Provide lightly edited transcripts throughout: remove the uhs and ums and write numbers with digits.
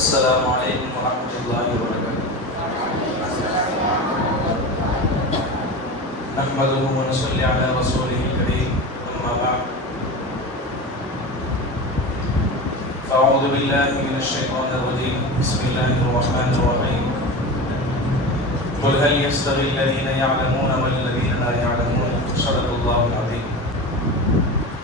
السلام عليكم ورحمة الله وبركاته. نحمده ونصلي على رسوله الكريم، أما بعد فأعوذ بالله من الشيطان الرجيم. بسم الله الرحمن الرحيم. قل هل يستوي الذين يعلمون والذين لا يعلمون؟ صدق الله العظيم.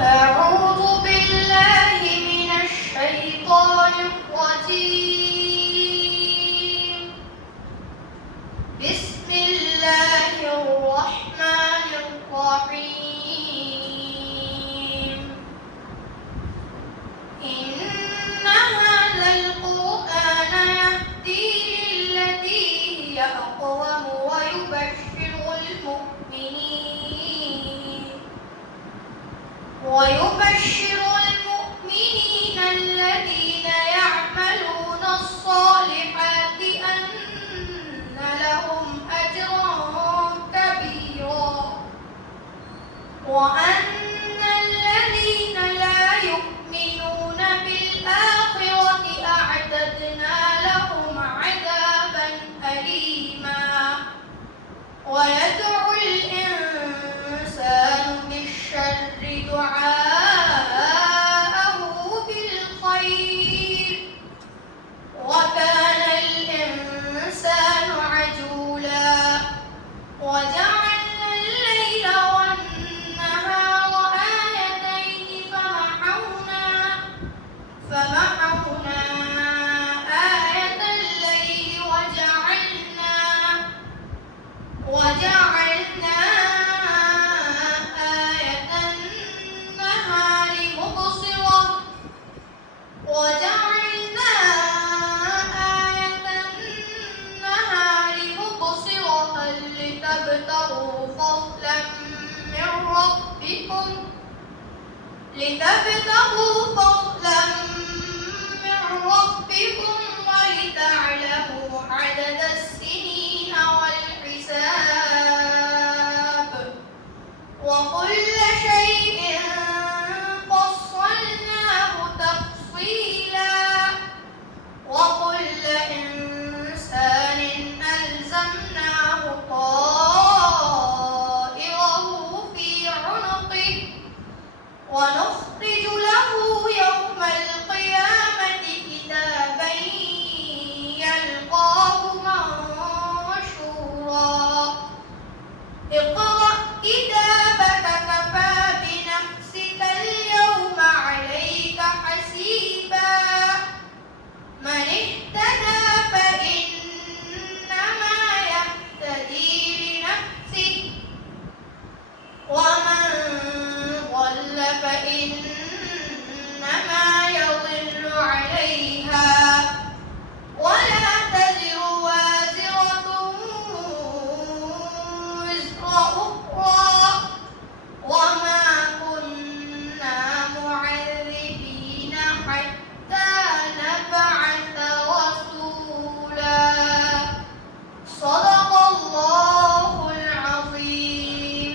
أعوذ بالله من الشيطان الرجيم. بسم الله الرحمن الرحيم. إن هذا القرآن يهدي للتي هي أقوم ويبشر المؤمنين الذين يعملون الصالحات أن لهم أجرا كبيرا وأن الذين لا يؤمنون بالآخرة أعتدنا لهم عذابا أليما. ويدعو الإنسان بالشر دعاءه بالخير وكان الإنسان عجولا. وجعلنا الليل والنهار آيتين فمحونا آية الليل وجعلنا آية النهار مبصرة لتبتغوا فضلا من ربكم ولتعلموا عدد السنين والحساب وكل شيء فصلناه تفصيلا. وكل إنسان ألزمناه طائره في عنقه ونخرج له يوم القيامة كتابا يلقاه منشورا. اقرأ كتابك كفى بنفسك اليوم عليك حسيبا. من اهتدى فإنما يهتدي لنفسه ومن ضل فإنما يضل عليها ولا تزر وازرة وزر أخرى وما كنا معذبين حتى نبعث رسولا. صدق الله العظيم.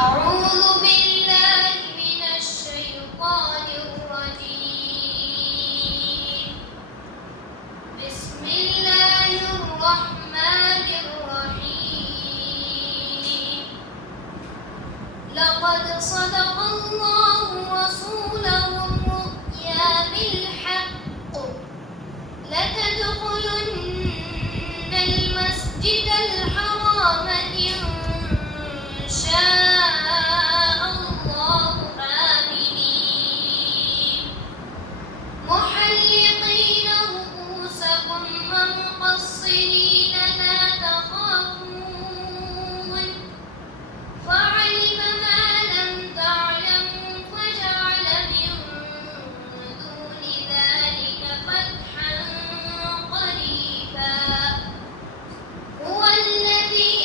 أعوذ بالله من الشيطان الرجيم. بسم الله الرحمن الرحيم. لقد صدق الله رسوله الرؤيا بالحق لتدخلن المسجد الحرام إن شاء الله آمنين محلقين رؤوسكم ومقصرين لا تخافون فعلم ما لم تعلموا فجعل من دون ذلك فتحا قريبا هو الذي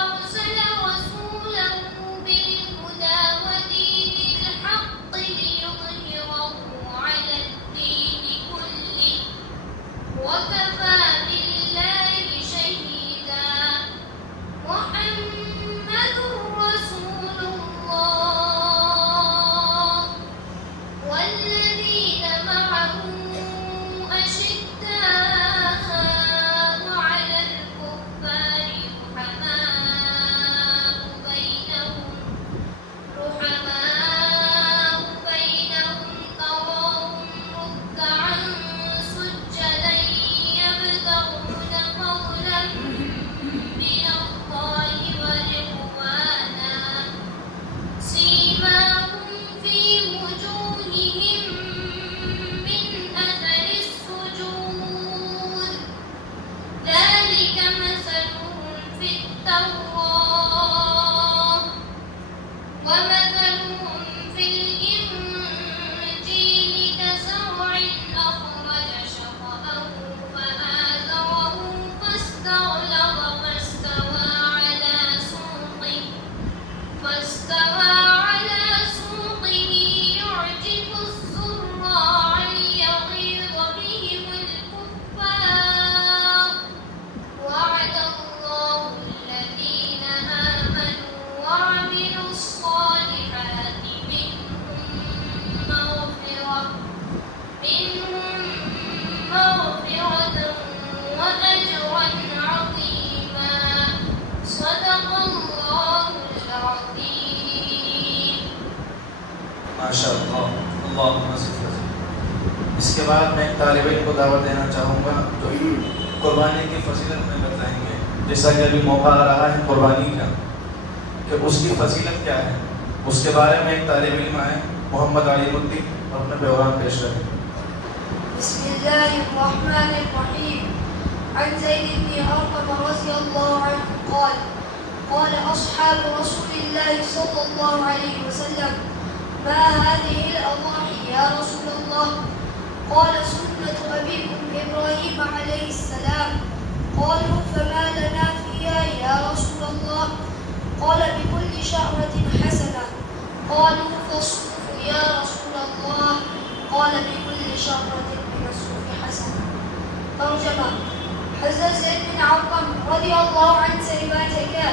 أرسل رسوله بالهدى ودين الحق ليظهره على الدين كله وكفى بالله شهيدا محمد رسول الله والذين معه أشداء على الكفار رحماء بينهم تراهم ركعا سجدا يبتغون فضلا من الله ورضوانا سيماهم في وجوههم من أثر السجود ذلك مثلهم في التوراة ومثلهم في الإنجيل كزرع أخرج شطأه فآزره فاستغلظ فاستوى على سوقه يعجب الزراع ليغيظ بهم الكفار وعد الله الذين آمنوا وعملوا الصالحات منهم مغفرة وأجرا عظيما صدق الله العظيم ماشاء اللہ اللہم صل وسلم۔ اس کے بعد میں ایک طالب علم کو دعوت دینا چاہوں گا جو قربانی کی فضیلت میں بتائیں گے، جیسا کہ ابھی موقع آ رہا ہے قربانی کا کہ اس کی فضیلت کیا ہے، اس کے بارے میں ایک طالب علم آئے محمد علی مدی اور اپنے پیغام پیش کریں۔ بسم الله الرحمن الرحيم عن زيد بن أرقم رضي الله عنه قال قال أصحاب رسول الله صلى الله عليه وسلم ما هذه الأضاحي يا رسول الله قال سنة أبيكم إبراهيم عليه السلام قالوا فما لنا فيها يا رسول الله قال بكل شعرة حسنة قالوا فالصوف يا رسول الله قال بكل شعرة من الصوف حسنة ترجمة حضرت زید بن ارقم رضی اللہ عنہ سے روایت ہے کہ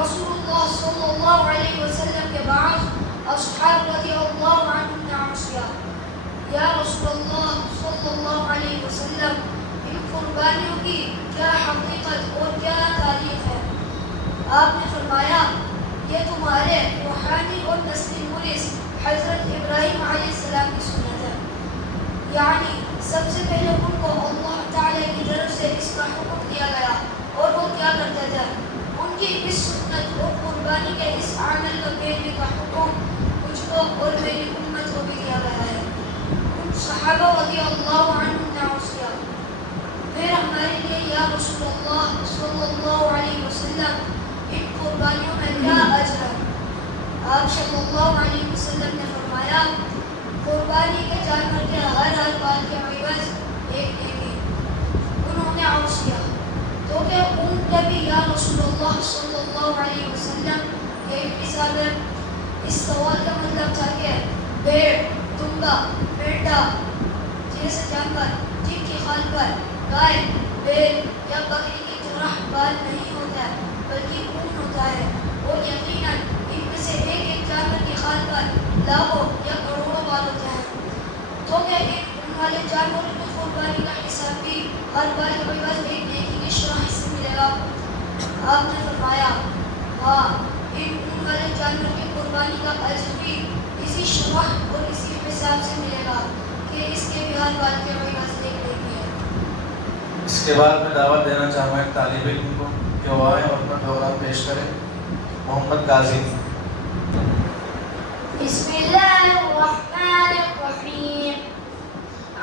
رسول اللہ صلی اللہ علیہ وسلم کے بعد اصحاب رضی اللہ عنہم نے عرض کیا یا رسول اللہ صلی اللہ علیہ وسلم ان قربانیوں کی کیا حقیقت اور کیا تاریخ ہے؟ آپ نے فرمایا یہ تمہارے روحانی اور نسلی مورث حضرت ابراہیم علیہ السلام کی سنت ہے، یعنی سب سے پہلے ان کو اللہ تعالیٰ کی طرف سے اس کا حکم دیا گیا اور وہ کیا کرتے تھے، ان کی اس سنت اور قربانی کے اس عمل کا پیروی کا حکم مجھ کو اور میری امت کو بھی دیا گیا ہے۔ ان صحابہ رضی اللہ عنہم نے عرض کیا پھر ہمارے لیے یا رسول اللہ صلی اللہ علیہ وسلم ان قربانیوں میں کیا اجر ہے؟ آپ صلی اللہ علیہ وسلم نے فرمایا قربانی کے جانور کے ہر بات کے عوض ایک نیکی۔ انہوں نے عرض کیا تو کہ ان کا بھی یا رسول اللہ صلی اللہ علیہ وسلم ایک مثال ہے۔ اس سوال کا مطلب تھا کہ بھیڑ، دمبا، مینڈا جیسے جانور جن کی خال پر گائے، بیل یا بکری کی طرح بال نہیں ہوتا ہے بلکہ اون ہوتا ہے، اور یقیناً ان میں سے ایک جانور کی خال پر لاکھوں یا کروڑوں بال ہوتے ہیں، تو کہ ان والے جانوروں کی قربانی کا حساب بھی ہر بال کے عوض ایک نیکی کی شرح سے ملے گا۔ آپ نے فرمایا ہاں ان والے جانور کی قربانی کا اجر بھی اسی شرح اور اسی حساب سے ملے گا کہ اس کے بھی ہر بات کے وہی نزدیک نہیں ہے۔ اس کے بعد میں دعوت دینا چاہوں گا ایک طالب علم کو کہ وہ آئیں اور اپنا پروگرام پیش کریں۔ محمد قاضی۔ بسم الله الرحمن الرحيم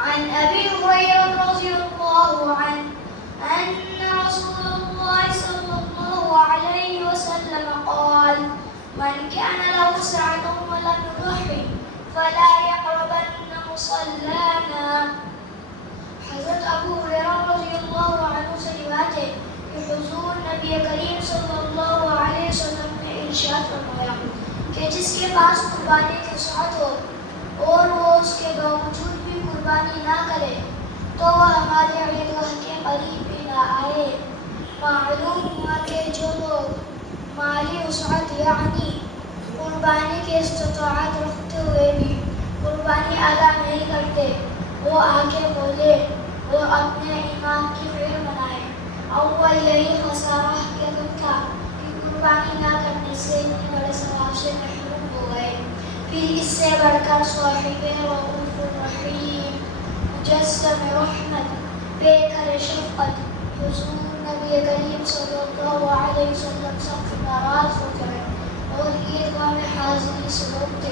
عن أبي هريرة رضي الله عنه أن رسول الله صلى الله عليه وسلم قال من كان له سعة ولم يضحي فلا يقربن مصلانا۔ حضرت ابو ہریرہ رضی اللہ عنہ سے روایت ہے کہ حضور نبی کریم صلی اللہ علیہ وسلم نے ارشاد فرمایا کہ جس کے پاس قربانی کی سعت ہو اور وہ اس کے باوجود بھی قربانی نہ کرے تو وہ ہمارے عیدگاہ کے قریب بھی نہ آئے۔ معلوم ہوا کہ جو لوگ مالی وسعت یعنی قربانی کی استطاعت رکھتے ہوئے بھی قربانی ادا نہیں کرتے وہ آگے بولے اور اپنے ایمان کی خیر بنائے۔ اول یہی خسارہ حقیقت تھا کہ قربانی نہ کرنے سے اتنے بڑے ثواب سے محروم ہو گئے۔ پھر اس سے بڑھ کر صاحب رؤوف الرحیم مجسم رحمت بے کر شفقت حضور نبی کریم صلی اللہ علیہ وسلم سخت ناراض ہو گئے اور عیدگاہ میں حاضری سے روکتے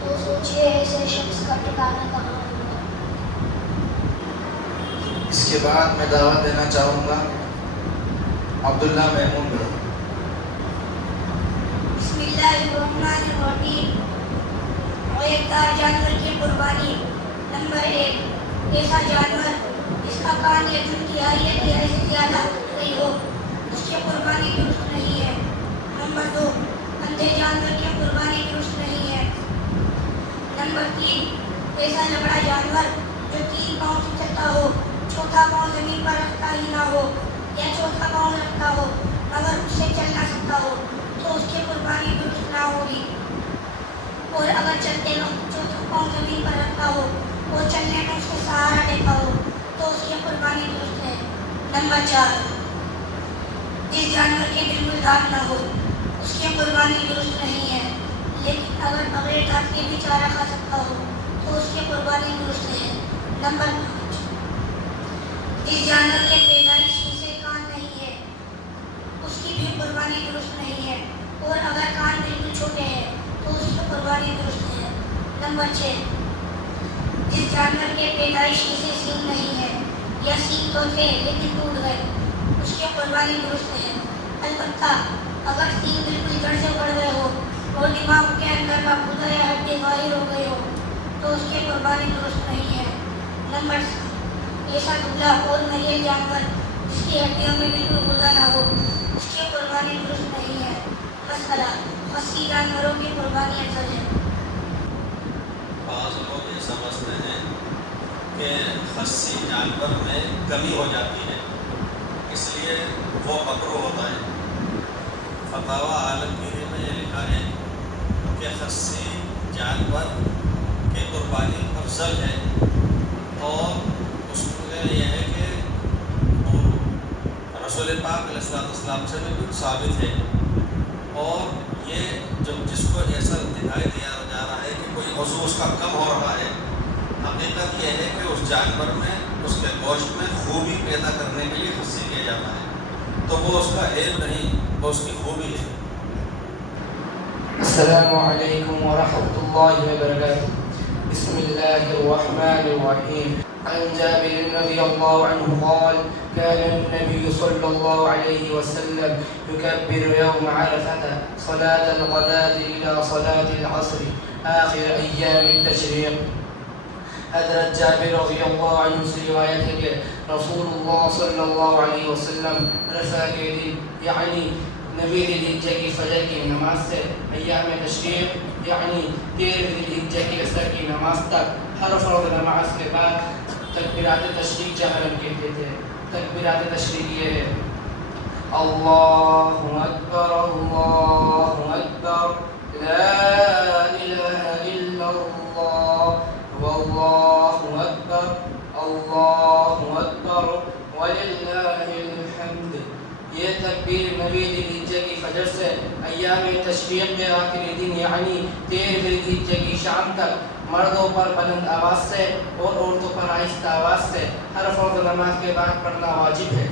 تو سوچئے ایسے شخص کا ٹھکانہ کہاں ہوگا۔ اس کے بعد میں دعوت دینا چاہوں گا عبداللہ محمود کو۔ بسم اللہ الرحمن الرحیم۔ عیدگاہ جانور کی قربانی۔ نمبر 1، ایسا جانور جس کا کان یا دن تہائی سے زیادہ ٹوٹ گئی ہو اس کی قربانی درست نہیں ہے۔ نمبر 2، اندھے جانور کی قربانی درست نہیں ہے۔ نمبر 3، ایسا لبڑا جانور جو 3 پاؤں سے چلتا ہو، چوتھا پاؤں زمین پر رکھتا ہی نہ ہو یا چوتھا پاؤں رکھتا ہو مگر اس سے چل نہ سکتا ہو تو اس کی قربانی درست نہ ہوگی، اور اگر چلتے وقت چوتھا پاؤں زمین پر رکھتا ہو اور چلنے میں اس کے سہارا دیتا ہو تو اس کی قربانی درست ہے۔ نمبر 4، جس جانور کے بالکل دانت نہ ہو اس کی قربانی درست نہیں ہے، لیکن اگر بغیر دانت کے بھی چارہ کھا سکتا ہو تو اس کی قربانی درست ہے۔ نمبر 5، جس جانور کے پیدائش سے کان نہیں ہے اس کی بھی قربانی درست نہیں ہے، اور اگر کان بالکل چھوٹے ہیں تو اس کی قربانی درست ہے۔ نمبر 6، جس جانور کے پیدائشی سے سینگ نہیں ہے یا سینگ تو تھے لیکن ٹوٹ گئے اس کی قربانی درست ہے، البتہ اگر سینگ بالکل جڑ سے بڑھ گئے ہو اور دماغ کے اندر کا گودا یا ہڈی ظاہر ہو گئی ہو تو اس کی قربانی درست نہیں ہے۔ نمبر 7، ایسا دبلا اور مریل جانور جس کی ہڈیوں میں بالکل گودا نہ ہو اس کی قربانی درست نہیں ہے۔ مسئلہ، خصی جانوروں کی قربانی افضل ہے۔ بعض لوگ یہ سمجھتے ہیں کہ خصی جانور میں کمی ہو جاتی ہے اس لیے وہ مکروہ ہوتا ہے۔ فتاوی عالمگیری میں یہ لکھا ہے کہ خصی جانور کی قربانی افضل ہے، اور اس میں یہ ہے کہ رسول پاک علیہ السلام سے بھی ثابت ہے، اور یہ جس کو ایسا دکھائی دیا جا رہا ہے کہ کوئی عضو اس کا کم ہو رہا ہے، حقیقت یہ ہے کہ اس جانور میں اس کے گوشت میں خوبی پیدا کرنے کے لیے خصی کیا جاتا ہے، تو وہ اس کا عیب نہیں، وہ اس کی خوبی ہے۔ السلام علیکم ورحمۃ اللہ وبرکاتہ۔ بسم اللہ الرحمن الرحیم۔ عن جابر رضی اللہ عنہ قال كان النبي صلى الله عليه وسلم يكبر يوم عرفة صلاة الغداة إلى صلاة العصر آخر أيام التشريق۔ حضرت جابر رضی اللہ عنہ سے روایت ہے کہ رسول اللہ صلی اللہ علیہ وسلم عرفہ کے دن یعنی 9 ذی الحجہ کی فجر کی نماز سے ایام تشریق یعنی 13 ذی الحجہ کی عصر کی نماز تک ہر فرض نماز کے بعد تکبیرات تشریق جہرن کہتے تھے۔ تکبیرات تشریق یہ ہے: اللہ اکبر اللہ اکبر لا الہ الا اللہ واللہ اکبر اللہ اکبر وللہ الحمد۔ یہ تکبیر 9 ذی الحجہ کی فجر سے ایام تشریق کے آخری دن یعنی 13 ذی الحجہ کی شام تک مردوں پر بلند آواز سے اور عورتوں پر آہستہ آواز سے ہر فرض نماز کے بعد پڑھنا واجب ہے۔